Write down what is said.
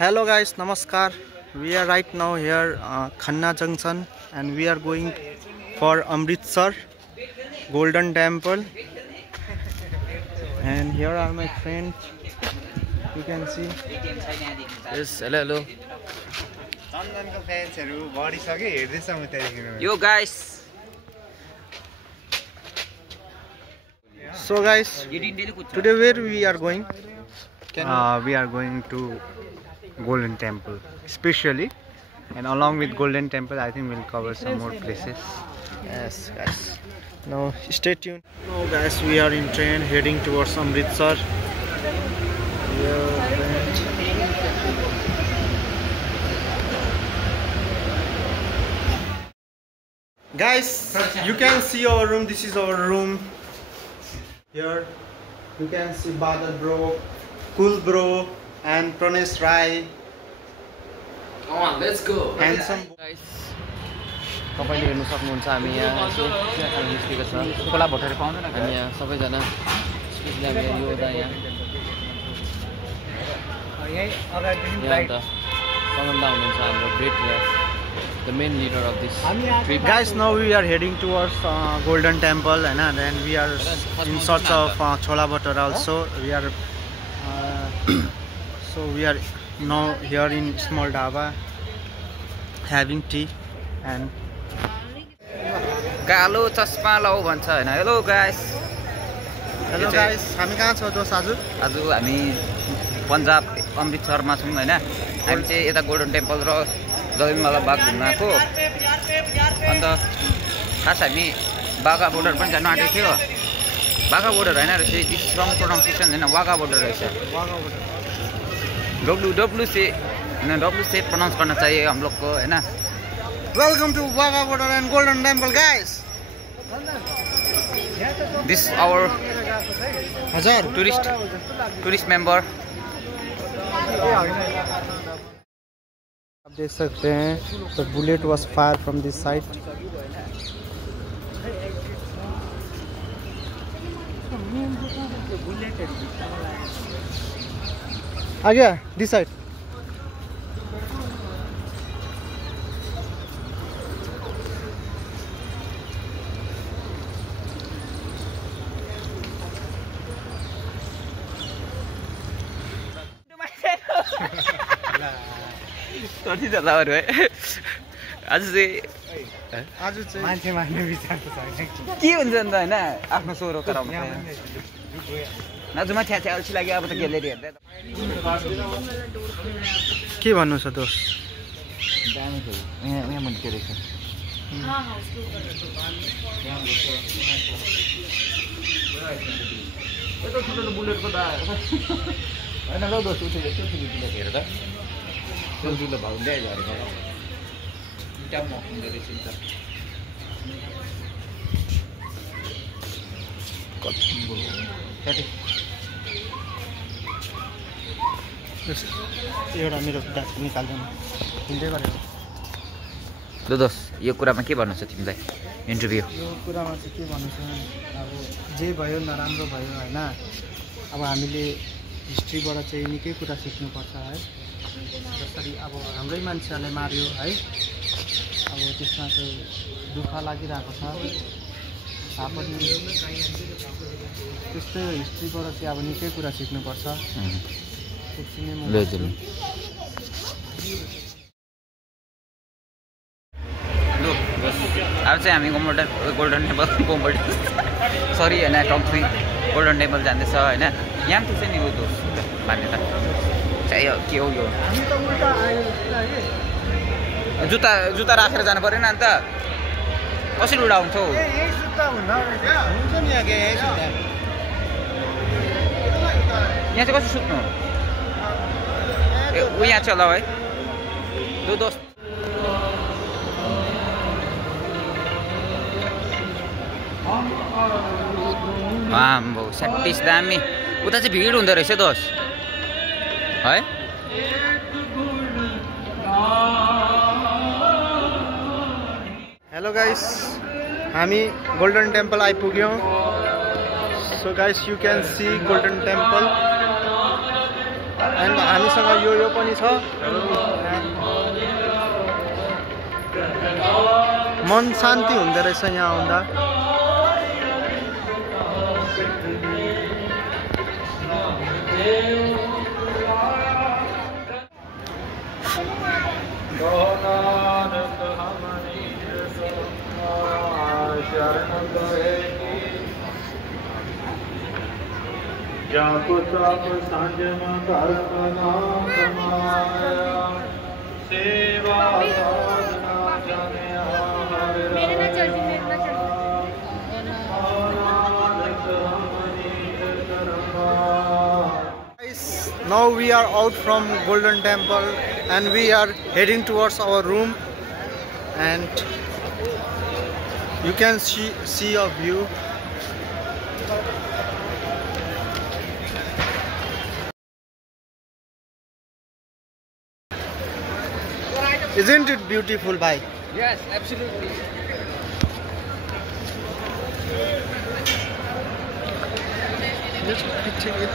Hello guys, namaskar. We are right now here Khanna Junction and we are going for Amritsar Golden Temple. And here are my friends. You can see. Yes, hello. Yo guys. So guys, today where we are going? We are going to Golden Temple, especially, and along with Golden Temple, I think we'll cover some more places. Yes, guys. Now stay tuned. Now, guys, we are in train heading towards Amritsar. Guys, you can see our room. This is our room. Here, you can see Badal bro, Cool bro, and Pranesh Rai. Come on, let's go. Handsome Guys. तपाईले हेर्न सक्नुहुन्छ हामी यहाँ यसो चियाखाना निस्केको छ खोला भोटेर पाउँदैन हामी यहाँ सबैजना स्पेशली हामी यो दा यहाँ त सनन्दा हुनुहुन्छ हाम्रो ग्रेट यहाँ the main leader of this trip. Guys, now we are heading towards Golden Temple, and then we are in search of chola bhatura also. We are so we are now here in small dhaba having tea and कालो चस्मा लाऊ भन्छ हैन. Hello guys. Hello guys, हामी कहाँ छौ दोस्त आज? आज हामी पन्जाब अमृतसरमा छौं हैन. हामी चाहिँ यता गोल्डन टेम्पल र जलिनवाला बाग घुम्न आएको. अन्त खास हामी बागा बोर्डर पनि जान आँटेको थियो. बागा बोर्डर हैन रहेछ, इट्स रङ प्रोनाउन्सिएसन हैन, वागा बोर्डर रहेछ. वागा बोर्डर. डब्ल्यू से प्रोनाउंस करना चाहिए हम लोग को है ना. Welcome to Wagah Border and Golden Temple, guys. This our Hazar tourist member. आप देख सकते हैं the bullet was fired from this side. आ गया this side. कति जताहरु है आज चाहिँ मान्छे मार्ने विचार त छैन के हुन्छ नि त हैन आफ्नो सोरो कराउनु नजुमा छ्या अल्छी लाग्यो अब त ग्यालेरी हेर्दै के भन्नु छ दोस्त दामी छ यहाँ मन के रहेछ यता छुटो बुलेटको दा हैन ल दोस्त उठे जस्तो बुलेट हेर त चल्दिलो भाउ ल्याइ झरेको दुईटा मकिँदो रहेछ नि त एउटा मेरो डाक निकाल्दैन हिँड्दै गरेर. ल दोस्त यो कुरामा के भन्नु छ तिमीलाई इन्टरभ्यू? यो कुरामा चाहिँ के भन्नु छ, अब जे भयो नराम्रो भयो हैन, अब हामीले हिस्ट्रीबाट चाहिँ निकै कुरा सिक्नुपर्छ है. जसरी अब हाम्रै मान्छेहरूलाई मार्यो है, अब त्यसमा चाहिँ दुःख लागिरहेको छ. पनि त्यस्तै हिस्ट्रीबाट चाहिँ अब निकै कुरा सिक्नुपर्छ. अब चाहिँ हामी गोल्डन टेम्पल सरी होइन टम्फी गोल्डन टेम्पल जाँदैछ होइन. यहाँ पनि छ नि हो दोस्त मान्यता चाहिँ के हो यो जुत्ता राखेर जानु परेन अन्त कसरी उडाउँछौ? यहाँ चाहिँ कसरी सुत्नु? ऊ यहाँ चलाऊ है दो दोस्त. आम्बो स्याटिस दामी. उता चाहिँ भिड हुँदो रहेछ दोस्त है. हेलो गाइस, हामी गोल्डन टेम्पल आइपुग्यौँ. So guys, you can see Golden Temple. And हामीसँग यो पनि छ। मन शान्ति हुँदो रहेछ यहाँ आउँदा। जाको ताप सांजना धर्म नाम कमाया सेवा साधना जाने मेरे ना चल जी Guys, now we are out from Golden Temple and we are heading towards our room, and you can see a view. Isn't it beautiful, bhai? Yes, absolutely. Just take it.